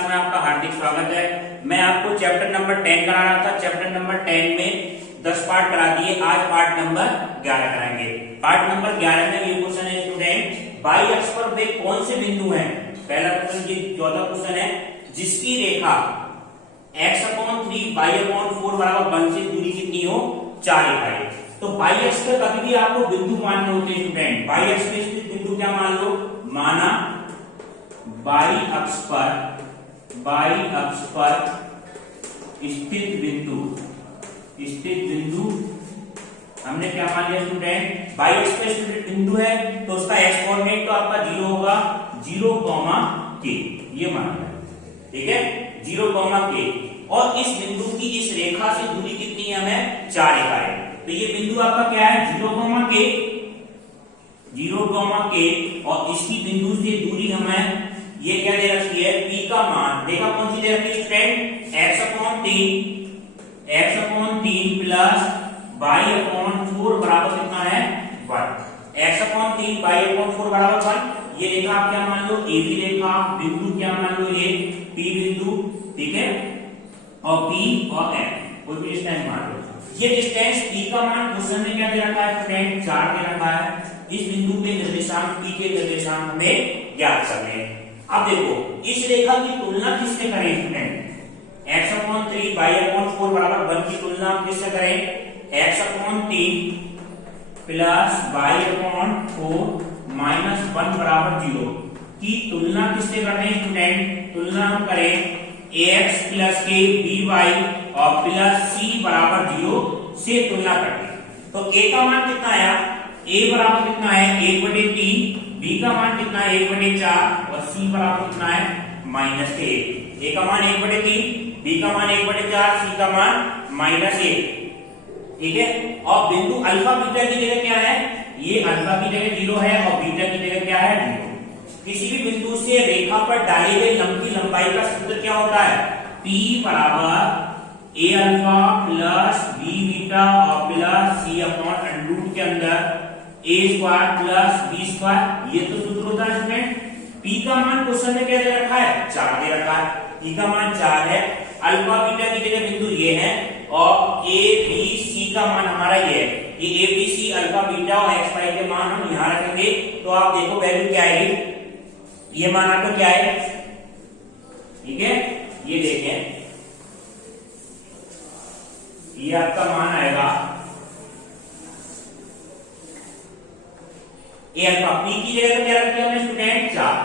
Class में आपका हार्दिक स्वागत है। मैं आपको चैप्टर नंबर 10 करा रहा था। चैप्टर नंबर 10 में 10 पार्ट करा दिए, आज पार्ट नंबर 11 कराएंगे। पार्ट नंबर 11 में ये क्वेश्चन है स्टूडेंट, बाई अक्ष पर वे कौन से बिंदु हैं। पहला क्वेश्चन जी 14 क्वेश्चन है, जिसकी रेखा x/3 y/4 बराबर 1 से दूरी कितनी हो, 4 इकाई। तो बाई अक्ष पर कभी भी आपको बिंदु मानने होते हैं स्टूडेंट। बाई अक्ष पे स्थित बिंदु क्या मान लो, माना बाई अक्ष पर स्थित बिंदु हमने क्या मान लिया स्टूडेंट, बाई अक्ष पर स्थित बिंदु है तो उसका एक्स कोऑर्डिनेट तो आपका 0 होगा, 0, ये मान लिया, ठीक है, 0, और इस बिंदु की इस रेखा से दूरी कितनी है हमें, 4 इकाई। तो ये बिंदु आपका क्या है, 0, और इसकी बिंदु से दूरी हमें ये क्या दे रखी है, p का मान देखा कौन सी दे रखी है स्टूडेंट, x/3 प्लस y/4 बराबर कितना है 1। x/3 y/4 बराबर 1। ये रेखा आप क्या मान लो, a b रेखा, बिंदु क्या मान लो ये p बिंदु, ठीक है, और p और n कोई भी डिस्टेंस मान लो। ये डिस्टेंस p का मान क्वेश्चन में क्या दे रखा है फ्रेंड, 4 दे रखा है। इस बिंदु पे निर्देशांक p के निर्देशांक में ज्ञात करने हैं। अब देखो इस रेखा की तुलना किससे करें स्टूडेंट, x/3 y/4 बराबर 1 की तुलना हम किससे करें, x/3 प्लस y/4 माइनस 1 बराबर 0 की तुलना किससे कर रहे हैं स्टूडेंट, तुलना हम करें ax प्लस के by और प्लस c बराबर 0 से तुलना करते हैं। तो a का मान कितना आया, a बराबर कितना है 1/3, b का मान कितना है 1/4 और c बराबर कितना है -1। a का मान 1/3, b का मान 1/4, c का मान -1, ठीक है। और बिंदु अल्फा बीटा की जगह क्या है, ये अल्फा की जगह 0 है और बीटा की जगह क्या है 0। किसी भी बिंदु से रेखा पर डाली गई लंब की लंबाई का सूत्र क्या होता है, p बराबर a alpha plus b beta और प्लस c अपॉन √ के अंदर a square plus b square, ये तो सूत्र होता है स्टूडेंट। p का मान क्वेश्चन में क्या दे रखा है, 4 दे रखा है, p का मान 4 है, अल्फा बीटा की जगह बिंदु ये है और a b c का मान हमारा ये है। ये a b c alpha beta और x y के मान हम यहां रखेंगे तो आप देखो वैल्यू क्या आएगी, ये मान आपको क्या है, ठीक है, ये देखें ये आपका मान आएगा ए अल्फा, पी की जगह तो क्या रखा हमने स्टूडेंट 4,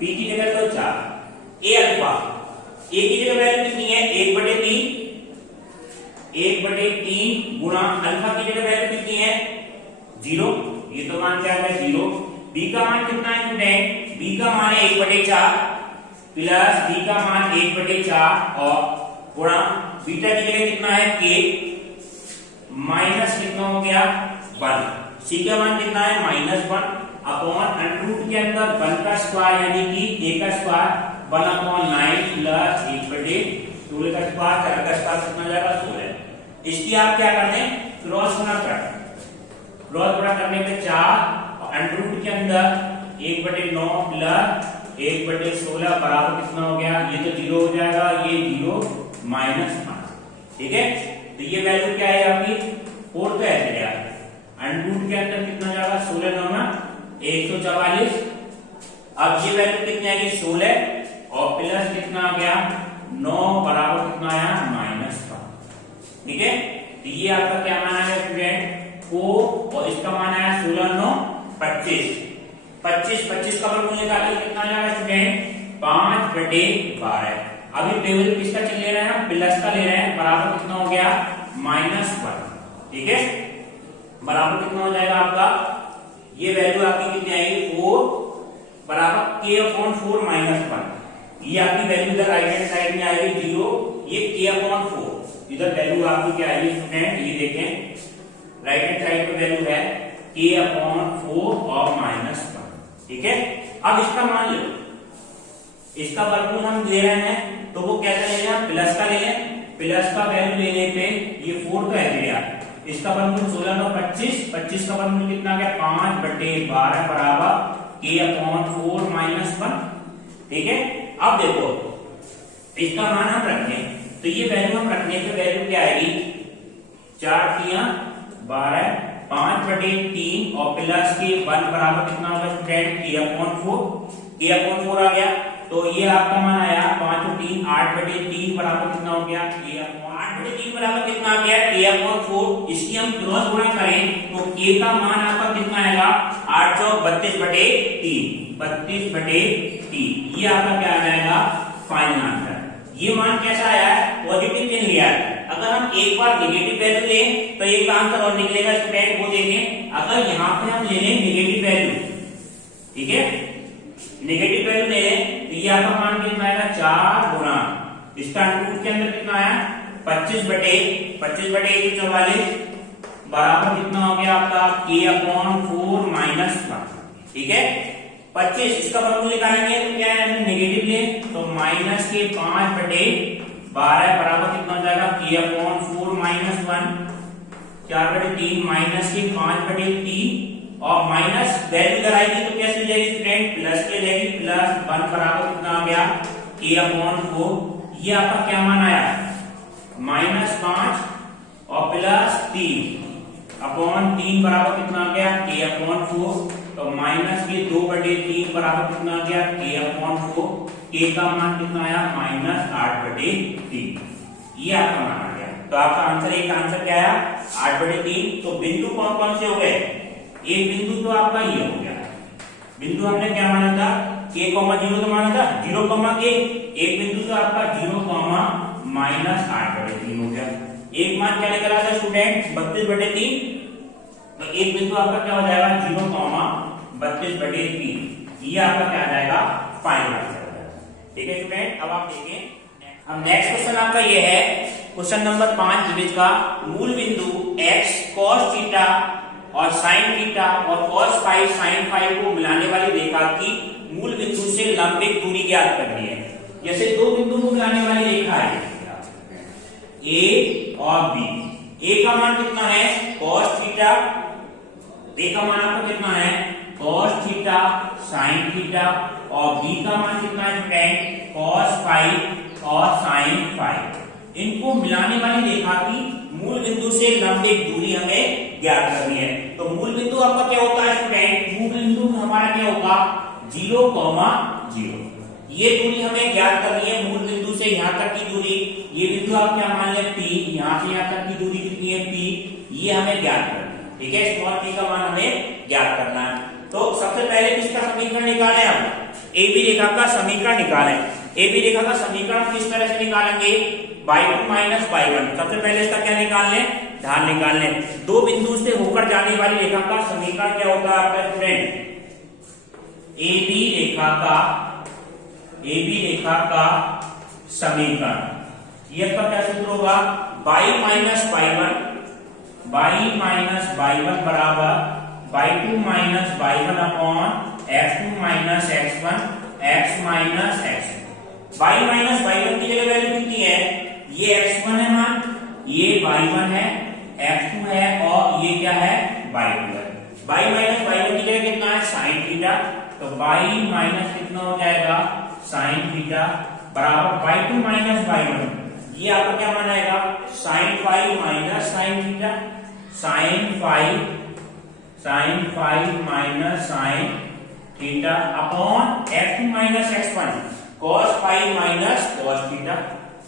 पी की जगह तो 4, ए अल्फा, ए की जगह वैल्यू कितनी है 1/3 गुणा अल्फा की जगह वैल्यू कितनी है 0, ये तो मान क्या है 0। बी का मान कितना है स्टूडेंट, बी का मान है 1/4 प्लस बी का मान 1/4 और गुणा बीटा की जगह कितना है के माइनस कितना हो गया 1, सी का मान कितना है -1 अपॉन √ के अंदर 1 का स्क्वायर यानी कि a का स्क्वायर 1/9 प्लस 1/16 का स्क्वायर, 4 का स्क्वायर कितना जाएगा 16। इसकी आप क्या कर दें, क्रॉस गुणा करने पे 4 और √ के अंदर 1/9 प्लस 1/16 बराबर कितना हो गया, ये तो 0 हो जाएगा, ये 0 -1, ठीक है। तो ये वैल्यू क्या है आपकी 4 तो ऐसे गया, √ के अंदर कितना जाएगा 16 9 144। अब ये वैल्यू कितनी आएगी 16 और प्लस कितना आ गया 9 बराबर कितना आया -1, ठीक है। तो ये आपका क्या मान आया स्टूडेंट 4 और इसका मान आया 16 9 25 का वर्गमूल निकालिए कितना जाएगा स्टूडेंट 5/12। अभी टेबल किसका चल ले रहे हैं, प्लस का ले रहे हैं, बराबर कितना हो गया -1, ठीक है, बराबर कितना हो जाएगा आपका, ये वैल्यू आपकी कितनी आएगी 4 बराबर k/4 -1। ये आपकी वैल्यू इधर राइट हैंड साइड में आएगी 0, ये k/4 इधर वैल्यू आपकी क्या आएगी स्टूडेंट, ये देखें राइट हैंड साइड पे वैल्यू है k/4 और -1, ठीक है। अब इसका मान लो, इसका वर्गमूल हम दे रहे हैं तो वो कैसे ले लें, प्लस का ले लें, प्लस का वैल्यू लेने पे ये 4 तो ऐसे गया, इसका वर्गमूल 16 9 25 का वर्गमूल कितना गया 5/12 बराबर k/4 -1, ठीक है। अब देखो इसका मान हम रखें तो ये वैल्यू हम रखने पे वैल्यू क्या आएगी, 4×3 = 12, 5/3 और प्लस के 1 बराबर कितना होगा स्टूडेंट, a/4 आ गया। तो ये आपका मान आया 5 और 3 8/3 बराबर कितना हो गया, 8/3 बराबर कितना आ गया, a/4। इसकी हम क्रॉस गुणा करें तो k का मान आपका कितना आएगा, 8 चौक 32/3, 32/3। ये आपका क्या आ जाएगा फाइनल आंसर। ये मान कैसा आया है, पॉजिटिव चिन्ह लिया है। अगर हम एक बार नेगेटिव वैल्यू लें तो एक आंसर और निकलेगा स्टूडेंट, वो देखें। अगर यहाँ पे हम ले लें नेगेटिव वैल्यू, ठीक है, नेगेटिव वैल्यू ले लें तो ये आपका मान कितना आएगा, 4 गुना इसका रूट के अंदर कितना आया 25/144 बराबर कितना हो गया आपका k/4 - 1। ठीक है, 25 इसका वर्गमूल निकालेंगे तो क्या है, नेगेटिव ले तो माइनस के 5/12 बराबर कितना हो जाएगा k/4 - 1, 4/3 माइनस के 5/3 और माइनस वैल्यू इधर आएगी तो कैसे हो जाएगी स्टूडेंट, प्लस के जाएगी, प्लस 1 बराबर कितना आ गया k/4। ये आपका क्या मान आया, -5 और +3/3 बराबर कितना आ गया k/4। तो माइनस के 2/3 बराबर कितना आ गया k/4। k का मान कितना आया -8/3। ये आपका मान आ गया। तो आपका आंसर, एक आंसर क्या आया 8/3। तो बिंदु कौन कौन से हो गए, एक बिंदु तो आपका ये हो गया, बिंदु हमने क्या माना था k, 0 तो माना था 0, k। एक बिंदु तो आपका 0, -8/3 हो गया। एक मान क्या निकला था स्टूडेंट 32/3। तो एक बिंदु आपका क्या हो जाएगा 0, 32/3। ये आपका क्या आ जाएगा फाइनल आंसर हो जाएगा। ठीक है स्टूडेंट, अब आप देखिए अब नेक्स्ट क्वेश्चन आपका ये है क्वेश्चन नंबर 5 द्विज का। मूल बिंदु x cos थीटा और sin थीटा और cos फाई sin फाई को मिलाने वाली रेखा की मूल बिंदु से लंबित दूरी ज्ञात करनी है। जैसे दो बिंदु को मिलाने वाली रेखा है A और B। A का मान कितना है cos थीटा, A का मान आपका कितना है cos थीटा sin थीटा और B का मान कितना है स्टूडेंट cos फाई और sin फाई। इनको मिलाने वाली रेखा की मूल बिंदु से लंबित दूरी हमें ज्ञात करनी है। तो मूल बिंदु आपका क्या होता है स्टूडेंट, मूल बिंदु हमारा क्या होगा 0, 0। ये दूरी हमें ज्ञात करनी है, मूल बिंदु से यहाँ तक की दूरी। ये बिंदु आप क्या मान लें P, यहाँ से यहाँ तक की दूरी कितनी है P, ये हमें ज्ञात करनी है। ठीक है, स्मॉल p का मान हमें ज्ञात करना है। तो सबसे पहले किसका समीकरण निकालें, हम AB रेखा का समीकरण निकालें। AB रेखा का समीकरण किस तरह से निकालेंगे, y2 - y1। सबसे पहले इसका क्या निकाल लें, ढाल निकाल लें। दो बिंदु से होकर जाने वाली रेखा का समीकरण क्या होता है आपका स्टूडेंट, AB रेखा का समीकरण। ये का क्या सूत्र होगा, y - y1 बराबर y2 - y1 upon x2 - x1 x - x। y - y1 की जगह वैल्यू कितनी है, ये x1 है मान, ये y1 है, x2 है और ये क्या है y2 है। y - y1 की जगह कितना है sin थीटा। तो y - कितना हो जाएगा sin थीटा बराबर y2 - y1। ये आपका क्या मान आएगा sin phi minus sin theta, sin phi minus sin theta upon x2 - x1 cos phi minus cos theta.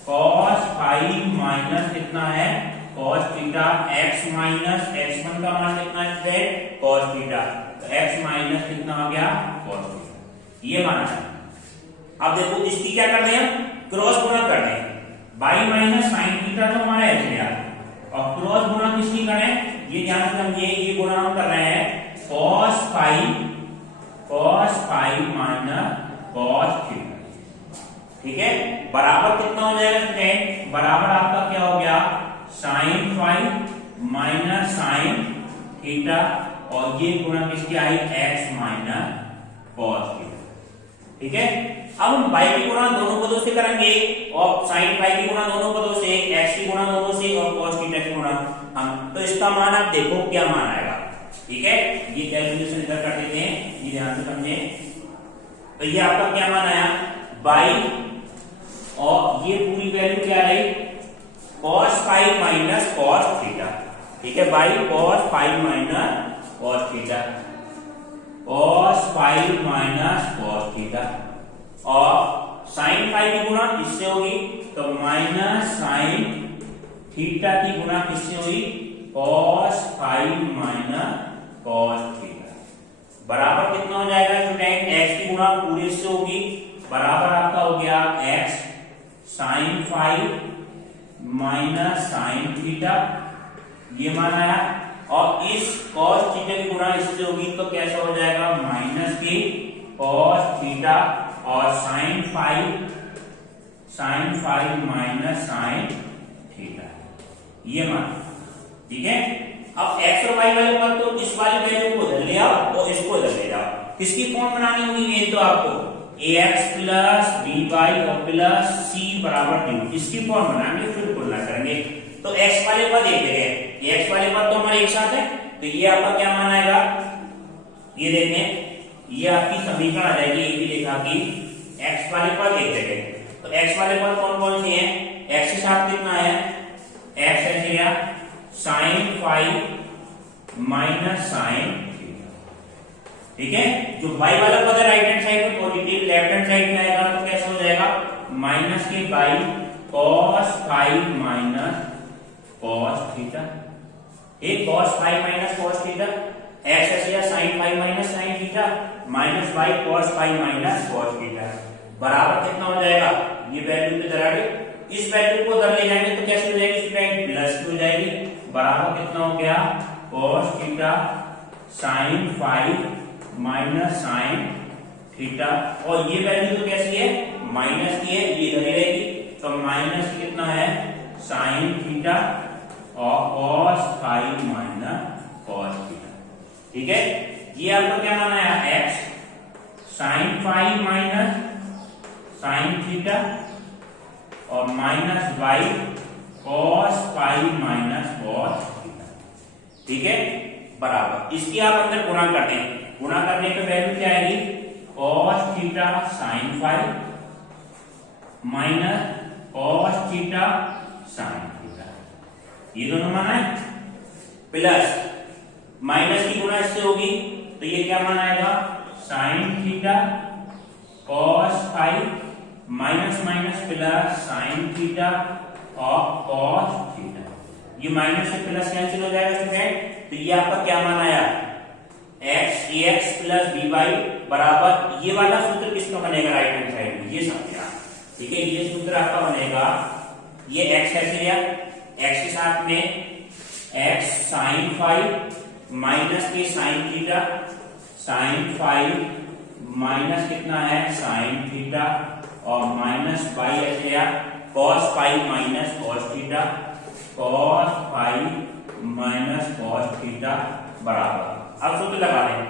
cos phi minus कितना है cos theta, x minus x1 का मान कितना है cos थीटा। तो x माइनस कितना हो गया cos थीटा, ये मान है। अब देखो इसकी क्या करना है, क्रॉस गुणा करना है। y माइनस sin थीटा तो हमारा x है और क्रॉस गुणा किसकी करें, ये ध्यान से समझिए, ये गुणा हम कर रहे हैं cos phi minus cos theta. ठीक है, बराबर कितना हो जाएगा स्टूडेंट, बराबर आपका क्या हो गया sin phi minus sin theta और ये गुणा किसकी आई x माइनस cos थीटा। ठीक है, अब हम y की गुणा दोनों पदों से करेंगे और sin फाई की गुणा दोनों पदों से, x की गुणा दोनों से और cos थीटा की गुणा हम। तो इसका मान आप देखो क्या मान आएगा। ठीक है, ये कैलकुलेशन इधर कर देते हैं, ये ध्यान से समझें। तो ये आपका क्या मान आया y और ये पूरी वैल्यू क्या रही, cos five minus cos theta. ठीक है भाई, cos five minus cos theta, cos five minus cos theta, और साइन फाइव की गुणा किससे होगी, तो माइनस साइन थीटा की गुणा किससे हुई, cos five minus cos theta, बराबर कितना हो जाएगा स्टूडेंट, x की गुणा पूरे से होगी, बराबर आपका हो गया x sine five minus sine theta, ये मान आया, और इस cos थीटा की गुणा इससे होगी तो कैसा हो जाएगा, माइनस की cos थीटा और sine five minus sine theta, ये मान। ठीक है, अब x और y वाले पर तो इस वाली वैल्यू को उधर ले आओ और इसको उधर ले जाओ, किसकी फॉर्म बनानी होगी, ये तो आपको ax प्लस by और प्लस c बराबर dy, इसकी फॉर्म बनाएंगे, फिर तुलना करेंगे। तो x वाले पद एक जगह, x वाले पद तो हमारे एक साथ है, तो ये आपका क्या मान आएगा, ये देखें, ये आपकी समीकरण आ जाएगी एक ही रेखा की, x वाले पद एक जगह। तो x वाले पद कौन कौन से हैं, x के साथ कितना है, x है sine five minus sine theta. ठीक है, जो y वाला पद है राइट हैंड साइड में पॉजिटिव, लेफ्ट हैंड साइड में आएगा तो कैसे हो जाएगा, माइनस के by cos five minus cos theta, एक cos five minus cos theta, x है sine five minus sine theta, minus by cos five minus cos theta, बराबर कितना हो जाएगा, ये वैल्यू पे दराड़े, इस वैल्यू को उधर ले जाएंगे तो कैसे हो जाएगी स्टूडेंट, प्लस हो जाएगी, बराबर कितना हो गया, cos theta sine five minus sine theta, और ये वैल्यू तो कैसी है, माइनस की है, ये इधर ही रहेगी, तो माइनस कितना है, साइन थीटा और cos five minus cos theta. ठीक है, ये आपका क्या माना है, x sine five minus sine theta और minus by cos five minus cos theta. ठीक है, बराबर इसकी आप अंदर गुणा कर दें, गुणा करने पे वैल्यू क्या आएगी, cos theta sine five minus cos theta sine theta, ये दोनों माना है, प्लस माइनस की गुणा इससे होगी तो ये क्या माना आएगा, sine theta cos five minus minus plus sine theta और cos थीटा, ये माइनस से प्लस कैंसिल हो जाएगा स्टूडेंट, तो ये आपका क्या मान आया, x ax प्लस by बराबर, ये वाला सूत्र किसका बनेगा राइट हैंड साइड में, ये समझिए। ठीक है, ये सूत्र आपका बनेगा, ये x कैसे लिया, x के साथ में x साइन फाइव माइनस के sine theta, sine five minus कितना है साइन थीटा और माइनस बाई ऐसे या cos five minus cos theta, cos five minus cos theta बराबर, अब सूत्र लगा लें,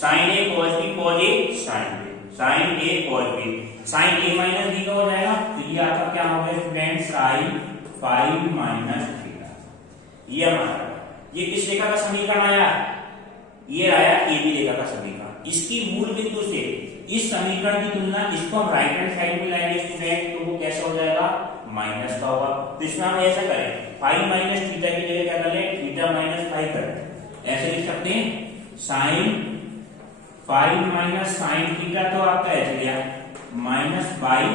sine a cos b cos a sine b, sine a cos b, sine a minus b का हो जाएगा, तो ये आपका क्या हो गया student, sine five minus theta, ये हमारा, ये किस रेखा का समीकरण आया, ये आया ए बी रेखा का समीकरण, इसकी मूल बिंदु से इस समीकरण की तुलना इसको हम राइट हैंड साइड में लाएंगे स्टूडेंट, तो वो कैसा हो जाएगा, माइनस का होगा, तो इसमें हम ऐसा करें, फाइव माइनस थीटा की जगह क्या कर लें, थीटा माइनस फाइव करें, ऐसे लिख सकते हैं, sine five minus sine theta तो आपका ऐसे लिया, minus by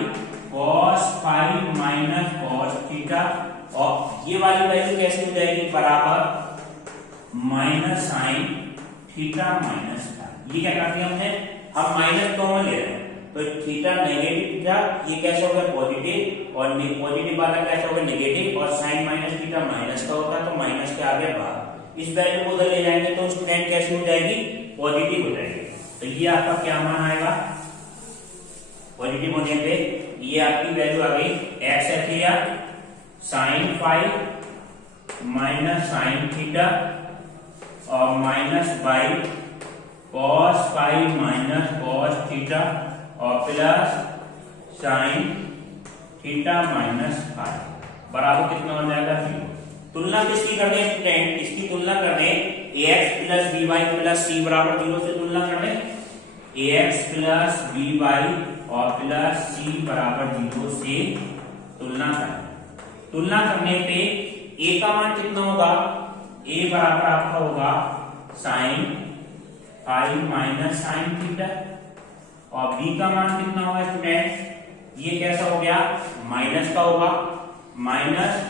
cos five minus cos theta, और ये वाली वैल्यू कैसे हो जाएगी, बराबर minus sine theta minus phi, ये क्या कर दिया हमने, हम माइनस कॉमन ले रहे हैं, तो थीटा नेगेटिव थीटा, ये कैसे होगा पॉजिटिव, और पॉजिटिव वाला कैसे होगा नेगेटिव, और साइन माइनस थीटा माइनस का होता है, तो माइनस के आगे बाहर, इस वैल्यू को उधर ले जाएंगे तो स्टूडेंट कैसे हो जाएगी, पॉजिटिव हो जाएगी, तो ये आपका क्या मान आएगा, पॉजिटिव होने पे ये आपकी वैल्यू आ गई, एक्स है theta sine five minus sine theta और minus by cos five minus cos theta और plus sine theta minus five बराबर कितना हो जाएगा, 0। तुलना किसकी कर दें स्टूडेंट, इसकी तुलना कर दें ax plus by plus c बराबर 0 से तुलना कर दें, ax प्लस by और प्लस सी बराबर 0 से तुलना करें। तुलना करने पे ए का मान कितना होगा, ए बराबर आपका होगा sine five minus sine theta, और बी का मान कितना होगा स्टूडेंट, ये कैसा हो गया माइनस का होगा, minus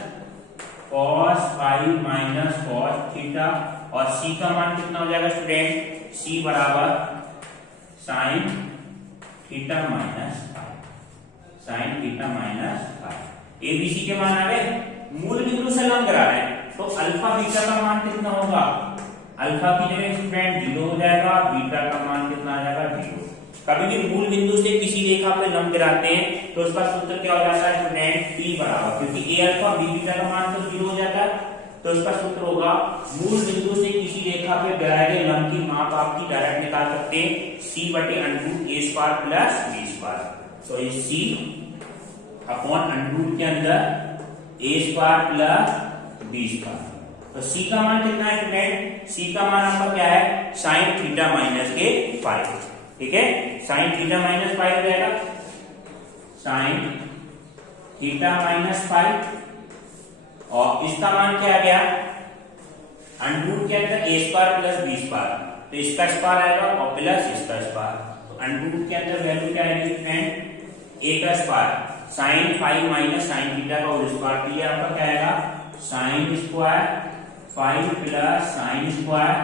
cos five minus cos theta, और सी का मान कितना हो जाएगा स्टूडेंट, सी बराबर sign theta minus five, sign theta minus five. ABC के मान आ गए, मूल बिंदु से लंब करा रहे हैं तो अल्फा बीटा का मान कितना होगा, अल्फा की जगह स्टूडेंट 0 हो जाएगा, बीटा का मान कितना आ जाएगा 0। कभी भी मूल बिंदु से किसी रेखा पे लंब गिराते हैं तो उसका सूत्र क्या हो जाता है स्टूडेंट, पी बराबर, क्योंकि ए अल्फा बी बीटा का मान तो 0 हो जाता है, तो इसका सूत्र होगा मूल बिंदु से किसी रेखा पे गिराए गए लंब की माप आपकी डायरेक्ट निकाल सकते हैं, सी बटे अंडरूट ए स्क्वायर प्लस बी स्क्वायर। तो ये सी अपॉन अंडरूट के अंदर ए स्क्वायर प्लस बी स्क्वायर। तो सी का मान कितना है स्टूडेंट, सी का मान आपका क्या है साइन थीटा माइनस के 5, ठीक है, साइन थीटा माइनस 5 हो जाएगा, साइन थीटा माइनस 5, और इसका मान क्या आ गया अंडरूट के अंदर ए स्क्वायर प्लस बी स्क्वायर, तो इसका स्क्वायर आएगा और प्लस इसका स्क्वायर, तो अंडरूट के अंदर वैल्यू क्या आएगी स्टूडेंट, ए का square sine 5 minus sine theta का होल स्क्वायर, तो ये आपका क्या आएगा sine square 5 plus sine square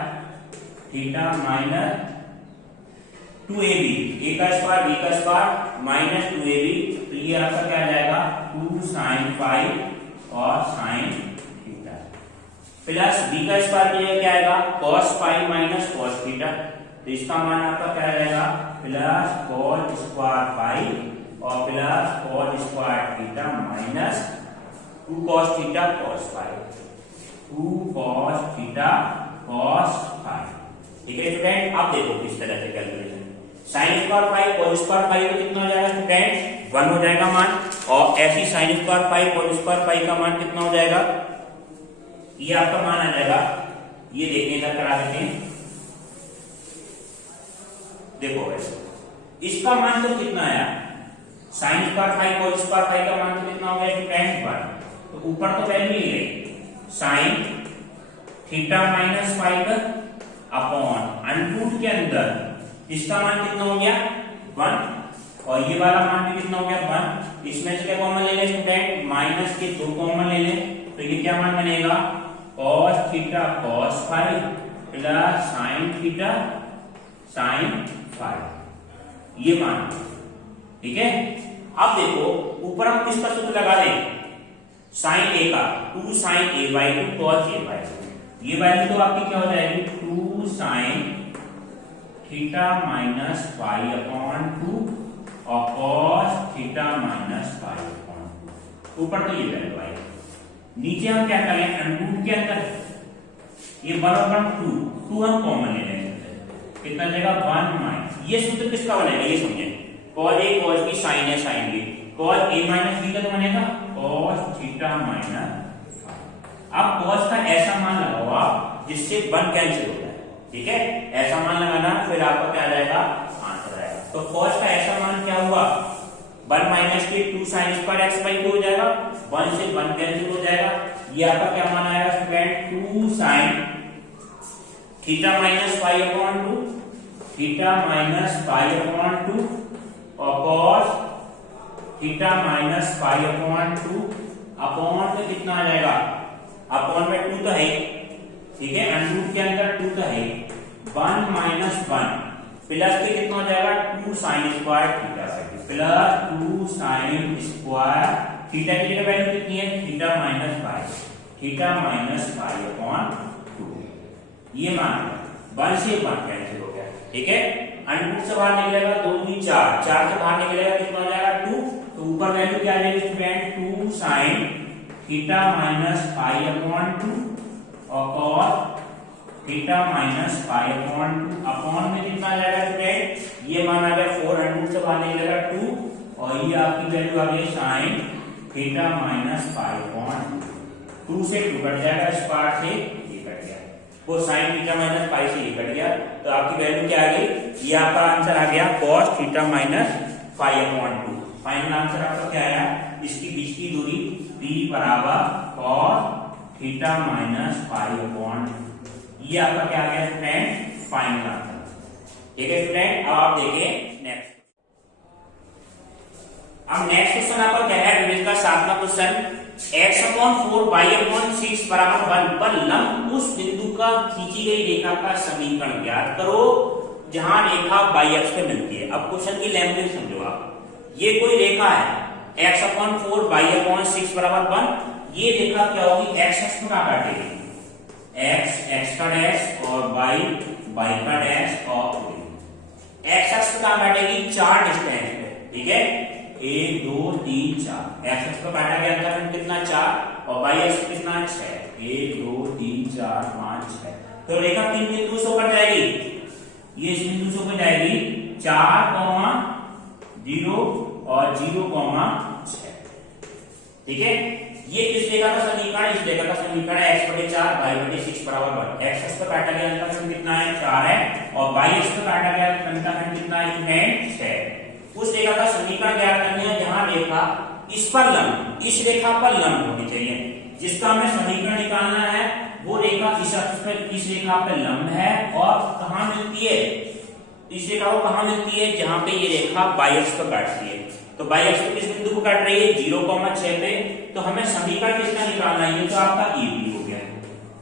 theta minus 2ab, ए का स्क्वायर बी का स्क्वायर माइनस 2ab, तो ये आपका क्या आ जाएगा 2 साइन 5 और साइन थीटा, प्लस बी का स्क्वायर की जगह क्या आएगा cos 5 माइनस cos थीटा, तो इसका मान आपका क्या आ जाएगा प्लस cos स्क्वायर 5 और plus cos square theta minus 2 cos theta cos 5, 2 cos theta cos 5, ठीक है स्टूडेंट। अब देखो किस तरह से calculation, sine square 5 cos square 5 तो कितना हो जाएगा स्टूडेंट 1 हो जाएगा मान, और ऐसी साइन स्क्वायर 5 cos स्क्वायर 5 का मान कितना हो जाएगा, ये आपका मान आ जाएगा, ये देखने का करा देते हैं, देखो इसका मान तो कितना आया साइन स्क्वायर 5 cos स्क्वायर 5 का मान तो कितना हो गया स्टूडेंट 1, तो ऊपर तो वैल्यू मिल गई sign theta minus 5 upon under root के अंदर इसका मान कितना हो गया 1, और ये वाला मान भी कितना हो गया 1, इसमें से क्या कॉमन ले लें स्टूडेंट, माइनस के 2 कॉमन ले लें, तो ये क्या मान बनेगा cos theta cos 5 plus sine theta sign 5, ये मान, ठीक है। अब देखो ऊपर हम किसका सूत्र लगा दें, साइन ए का 2 sine a by 2 cos a by 2, ये वैल्यू तो आपकी क्या हो जाएगी 2 साइन थीटा माइनस 5 अपॉन 2 और cos थीटा माइनस 5 अपॉन 2, ऊपर तो ये वैल्यू आएगी, नीचे हम क्या करें अंडरूट के अंदर ये 1 अपॉन 2 हम कॉमन ले लेंगे, कितना जाएगा 1 माइनस, ये सूत्र किसका बनेगा ये समझे, cos a cos b sin a sin b, cos a minus b का तो बनेगा cos थीटा माइनस 5। अब cos का ऐसा मान लगाओ आप जिससे 1 कैंसिल हो जाए, ठीक है, ऐसा मान लगाना, फिर आपका क्या आ जाएगा आंसर आएगा। तो cos का ऐसा मान क्या हुआ 1 माइनस के 2 साइन स्क्वायर एक्स बाई 2 हो जाएगा, 1 से 1 कैंसिल हो जाएगा, ये आपका क्या मान आएगा student 2 sign theta minus 5 upon 2 theta minus 5 upon 2 और cos theta minus 5 upon 2 upon में कितना आ जाएगा, अपॉन में 2 तो है, ठीक है, अंडरूट के अंदर 2 तो है, 1 माइनस 1 प्लस के कितना हो जाएगा 2 sine square theta plus 2 sine square theta की जगह वैल्यू कितनी है theta minus 5, theta minus 5 upon 2, ये मान 1 से 1 कैंसिल हो गया, ठीक है, अंडरूट से बाहर निकलेगा 2 दूनी 4, 4 से बाहर निकलेगा कितना हो जाएगा 2, तो ऊपर वैल्यू क्या आ जाएगी student 2 sign theta minus 5 upon 2 और cos theta minus 5 upon 2 upon में कितना आ जाएगा स्टूडेंट, ये मान आ गया 4, अंडरूट से बाहर निकलेगा 2 और ये आपकी वैल्यू आ गई साइन थीटा माइनस 5 अपॉन 2 से 2 कट जाएगा, स्क्वायर से ये कट गया, वो साइन थीटा माइनस 5 से ये कट गया, तो आपकी वैल्यू क्या आ गई, ये आपका आंसर आ गया cos theta minus 5/2। Final answer आपका क्या आया, इसकी बीच की दूरी p बराबर cos थीटा माइनस 5/2। ये आपका क्या आ गया स्टूडेंट, फाइनल आंसर। ठीक है स्टूडेंट, अब आप देखिए नेक्स्ट। अब नेक्स्ट क्वेश्चन आपका क्या है, विवेक का 7वां क्वेश्चन, x/4 y/6 बराबर 1 पर लंब उस बिंदु का खींची गई रेखा का समीकरण ज्ञात करो जहां रेखा y अक्ष पे मिलती है। अब क्वेश्चन की लैंग्वेज समझो आप, ये कोई रेखा है x/4 y/6 बराबर 1, ये रेखा क्या होगी, x अक्ष पे काटेगी, x का डैश और y का डैश और x अक्ष पे काटेगी 4 डिस्टेंस पे। ठीक है, 1 2 3 4, x अक्ष पे काटा गया अंतरखंड कितना 4 और y अक्ष पे कितना 6, 1 2 3 4 5 6। तो रेखा किन बिंदु से होकर जाएगी, ये इस बिंदु से होकर जाएगी 4, 0 और 0, 6। ठीक है, ये किस रेखा का समीकरण, इस रेखा का समीकरण है x/4 y/6 बराबर 1। x अक्ष पे काटा गया अंतरखंड कितना है 4 है और y अक्ष पे काटा गया अंतरखंड कितना है 6। उस रेखा का समीकरण ज्ञात करना है जहां रेखा इस पर लंब, इस रेखा पर लंब होनी चाहिए। जिसका हमें समीकरण निकालना है वो रेखा इस अक्ष पे, इस रेखा पे लंब है और कहां मिलती है, इस रेखा को कहां मिलती है, जहां पे ये रेखा y अक्ष पर काटती है। तो y अक्ष पे किस बिंदु को काट रही है, 0,6 पे। तो हमें समीकरण किसका निकालना है, ये तो आपका AB हो गया।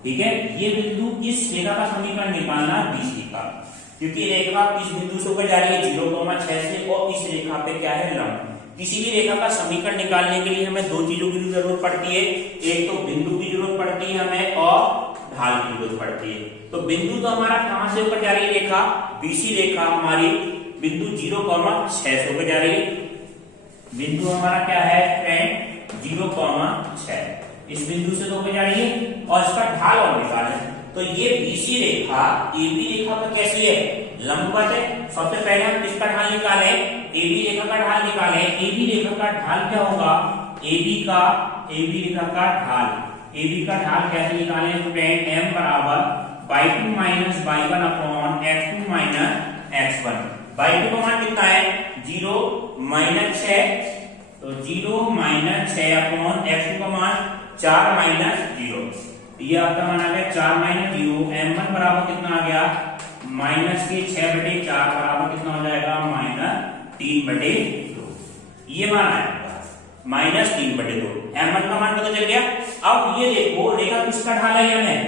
ठीक है, ये बिंदु, इस रेखा का समीकरण निकालना है BC का, क्योंकि रेखा किस बिंदु से होकर जा रही है 0,6 से और इस रेखा पे क्या है लंब। किसी भी रेखा का समीकरण निकालने के लिए हमें 2 चीजों की जरूरत पड़ती है, एक तो बिंदु की जरूरत पड़ती है हमें और ढाल की जरूरत पड़ती है। तो बिंदु तो हमारा कहां से होकर जा रही है रेखा, BC रेखा हमारी बिंदु 0,6 से होकर जा रही है। बिंदु हमारा क्या है फ्रेंड 0,6, इस बिंदु से होकर जा रही है और इसका ढाल और निकालें। तो ये BC रेखा AB रेखा पर कैसी है, लंबवत है। सबसे पहले हम किसका ढाल निकाले, AB रेखा का ढाल निकाले। AB रेखा का ढाल क्या होगा, AB रेखा का ढाल, AB का ढाल कैसे निकालें फ्रेंड, m बराबर y2 minus y1 upon x2 minus x1। y2 का मान कितना है 0 माइनस 6, तो 0 माइनस 6 अपॉन x2 का मान 4 माइनस 0। ये आपका मान आ गया 4 माइनस 0। m1 बराबर कितना आ गया माइनस के 6/4 बराबर कितना हो जाएगा -3/2। ये मान आया -3/2। m1 का मान पता चल गया। अब ये देखो रेखा किसका ढाल है, हमें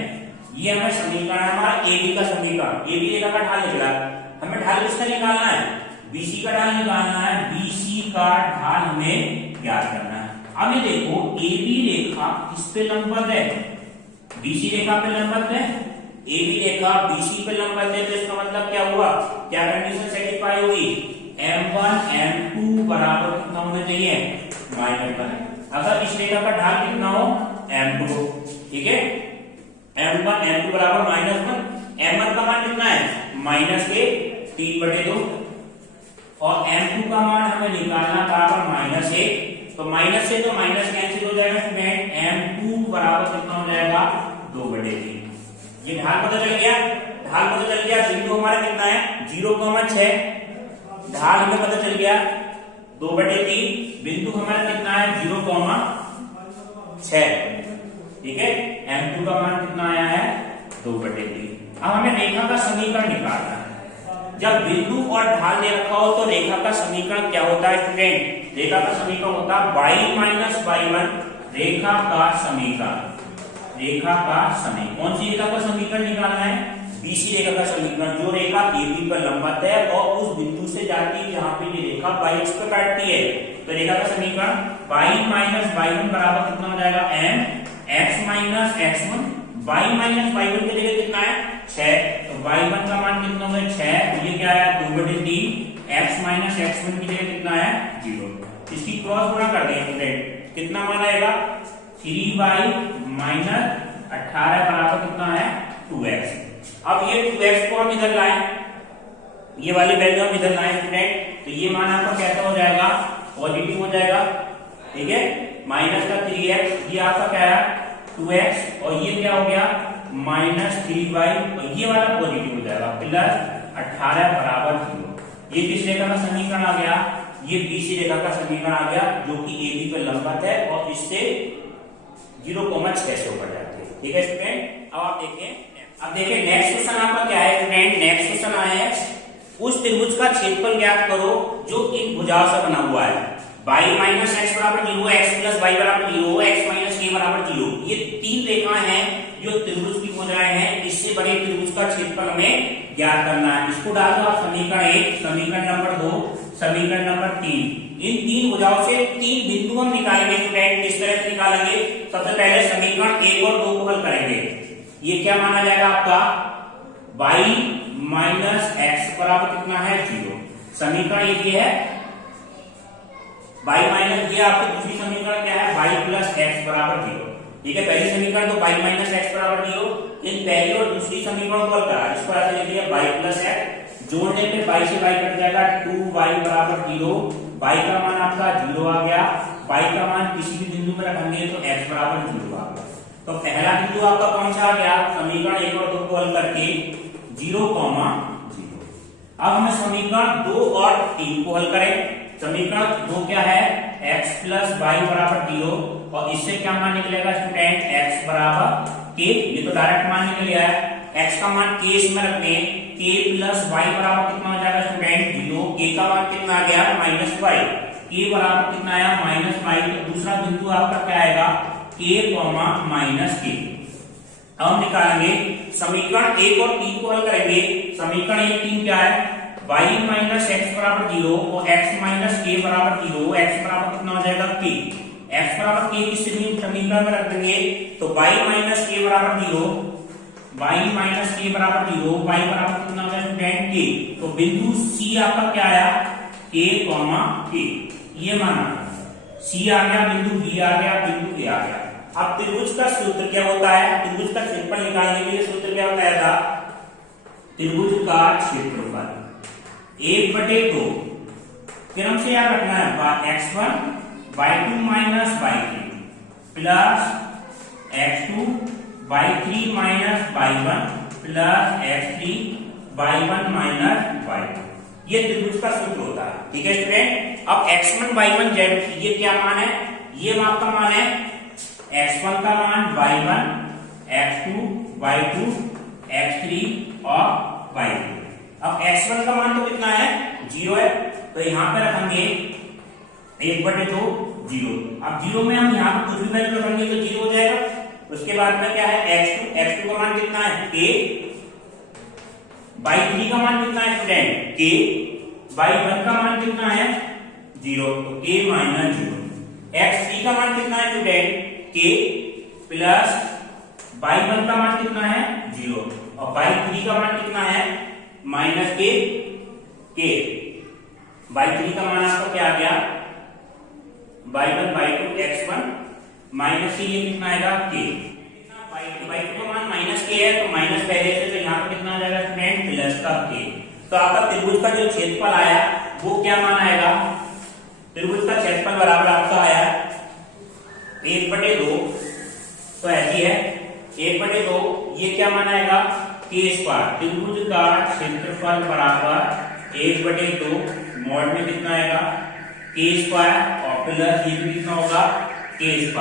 ये हमें समीकरण हमारा AB का समीकरण, AB रेखा का ढाल निकला। हमें ढाल किसका निकालना है, BC का ढाल निकालना है। BC का ढाल हमें ज्ञात करना है। अब ये देखो AB रेखा किस पे लंबवत है, BC रेखा पे लंबवत है। AB रेखा BC पे लंबवत है, तो इसका मतलब क्या हुआ, क्या कंडीशन सेटिस्फाई होगी, m1 m2 बराबर कितना होना चाहिए -1। अगर इस रेखा का ढाल कितना हो m2, ठीक है, m1 m2 बराबर -1। m1 का मान कितना है -3/2 और m2 का मान हमें निकालना बराबर -1। तो माइनस से तो माइनस कैंसिल हो जाएगा स्टूडेंट, m2 बराबर कितना हो जाएगा 2/3। ये ढाल पता चल गया, ढाल पता चल गया। बिंदु हमारा कितना है 0,6, ढाल हमें पता चल गया 2/3, बिंदु हमारा कितना है 0,6। ठीक है, m2 का मान कितना आया है 2/3। अब हमें रेखा का समीकरण निकालना है। जब बिंदु और ढाल दे रखा हो तो रेखा का समीकरण क्या होता है स्टूडेंट, रेखा का समीकरण होता है y माइनस y1। रेखा का समीकरण, रेखा का समीकरण, कौन सी रेखा का समीकरण निकालना है, BC रेखा का समीकरण, जो रेखा AB पर लंबवत है और उस बिंदु से जाती है जहां पे ये रेखा y अक्ष पर काटती है। तो रेखा का समीकरण y माइनस y1 बराबर कितना हो जाएगा m x minus x1। y minus y1 की जगह कितना है 6, तो y1 का मान कितना होगा 6, ये क्या है 2/3। x माइनस x1 की जगह कितना है 0। इसकी क्रॉस गुणा कर देंगे स्टूडेंट, कितना मान आएगा 3y माइनस 18 बराबर कितना है 2x। अब ये 2x को हम इधर लाए, ये वाली वैल्यू हम इधर लाए स्टूडेंट, तो ये मान आपका कैसा हो जाएगा पॉजिटिव हो जाएगा। ठीक है, माइनस का 3x, ये आपका क्या है 2x और ये क्या हो गया -3y, और ये वाला पॉजिटिव हो जाएगा प्लस 18 बराबर 0। ये किस रेखा का समीकरण आ गया, ये BC रेखा का समीकरण आ गया जो कि AB पे लंबवत है और इससे 0,6 से ऊपर जाती है। ठीक है स्टूडेंट, अब आप देखिए नेक्स्ट क्वेश्चन आपका क्या है स्टूडेंट। नेक्स्ट क्वेश्चन आया है उस त्रिभुज का क्षेत्रफल ज्ञात करो जो इन भुजाओं से बना हुआ है। y माइनस एक्स बराबर 0, x प्लस वाई बराबर 0, x माइनस k बराबर 0। ये तीन रेखाएं हैं जो त्रिभुज की भुजाएं हैं। इससे बड़े त्रिभुज का क्षेत्रफल हमें ज्ञात करना है। इसको डाल दो आप समीकरण 1, समीकरण नंबर 2, समीकरण नंबर 3। इन तीन भुजाओं से तीन बिंदु हम निकालेंगे स्टूडेंट। किस तरह से निकालेंगे? सबसे पहले समीकरण 1 और 2 को हल करेंगे। ये क्या माना जाएगा आपका y माइनस एक्स बराबर कितना है 0। समीकरण ये है y माइनस, ये आपकी दूसरी समीकरण क्या है y प्लस एक्स बराबर 0। ठीक है, पहली समीकरण तो y माइनस एक्स बराबर 0। इन पहली और दूसरी समीकरण को हल करा, इसको ऐसे लिख दिया y प्लस एक्स, जोड़ने पे y से y कट जाएगा 2y बराबर 0। y का मान आपका 0 आ गया। y का मान किसी भी बिंदु पर रखेंगे तो x बराबर 0 आ गया। तो पहला बिंदु आपका कौन सा आ गया? समीकरण 1 और 2 को हल करके 0, 0। अब हमें समीकरण 2 और 3 को हल करें। समीकरण 2 क्या है? x प्लस वाई बराबर 0 और इससे क्या मान निकलेगा स्टूडेंट? x बराबर k। ये तो डायरेक्ट मान निकल गया है। x का मान k इसमें रख दें, k प्लस वाई बराबर कितना हो जाएगा स्टूडेंट? 0। k का मान कितना आ गया? Minus Y. k बराबर कितना आया? Minus y. तो दूसरा बिंदु आपका क्या आएगा? k, minus k। अब हम निकालेंगे समीकरण 1 और 3 को हल करेंगे। समीकरण 1, 3 क्या है? y माइनस एक्स बराबर 0 और x माइनस k बराबर 0। x बराबर कितना हो जाएगा? k। x बराबर k की समीकरण में रख देंगे तो y माइनस k बराबर 0, y माइनस k बराबर 0, y बराबर कितना हो जाएगा स्टूडेंट? k। तो बिंदु C आपका क्या आया? k, k। ये माना C आ गया, बिंदु B आ गया, बिंदु A आ गया। अब त्रिभुज का सूत्र क्या होता है? त्रिभुज का क्षेत्रफल निकालने के लिए सूत्र क्या बताया था? त्रिभुज का क्षेत्रफल 1/2। फिर हमसे याद रखना है x1 y2 minus y3 plus x2 y3 minus y1 plus x3 y1 minus y2। ये त्रिभुज का सूत्र होता है। ठीक है स्टूडेंट, अब x1 y1 z, ये क्या मान है? ये आपका मान है x1 का मान y1, x2 y2, x3 और y3। अब x1 का मान तो कितना है? 0 है, तो यहां पे रखेंगे 1/2, 0। अब 0 में हम यहां पर कुछ भी वैल्यू रखेंगे तो 0 हो जाएगा। उसके बाद में क्या है? x2 का मान कितना है? k। y3 का मान कितना है स्टूडेंट? k। y1 का मान कितना है? 0, तो k माइनस 0। x3 का मान कितना है स्टूडेंट? k प्लस y1 का मान कितना है? 0 और y3 का मान कितना है? Minus k। y3 का मान आपका क्या आ गया? y1 y2 x1 माइनस ये कितना आएगा? k। y2 का मान माइनस k है तो माइनस पहले से, तो यहाँ पे कितना आ जाएगा स्टूडेंट? प्लस का k। तो आपका त्रिभुज का जो क्षेत्रफल आया वो क्या मान आएगा? त्रिभुज का क्षेत्रफल बराबर आपका आया 1/2। तो ऐसी है 1/2, ये क्या मान आएगा? k²। त्रिभुज का क्षेत्रफल बराबर 1/2 मॉड में कितना आएगा? k² और प्लस ये भी कितना होगा? k²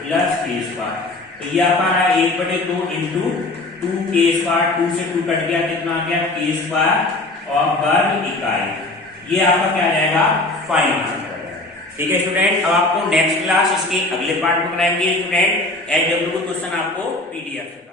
plus k²। तो ये आपका आ रहा है 1/2 इंटू 2k²। 2 से 2 कट गया, कितना आ गया? k² और वर्ग इकाई। ये आपका क्या आ जाएगा? 5 माना जाएगा। ठीक है स्टूडेंट, अब आपको नेक्स्ट क्लास इसके अगले पार्ट में कराएंगे स्टूडेंट। एचडब्ल्यू क्वेश्चन आपको पीडीएफ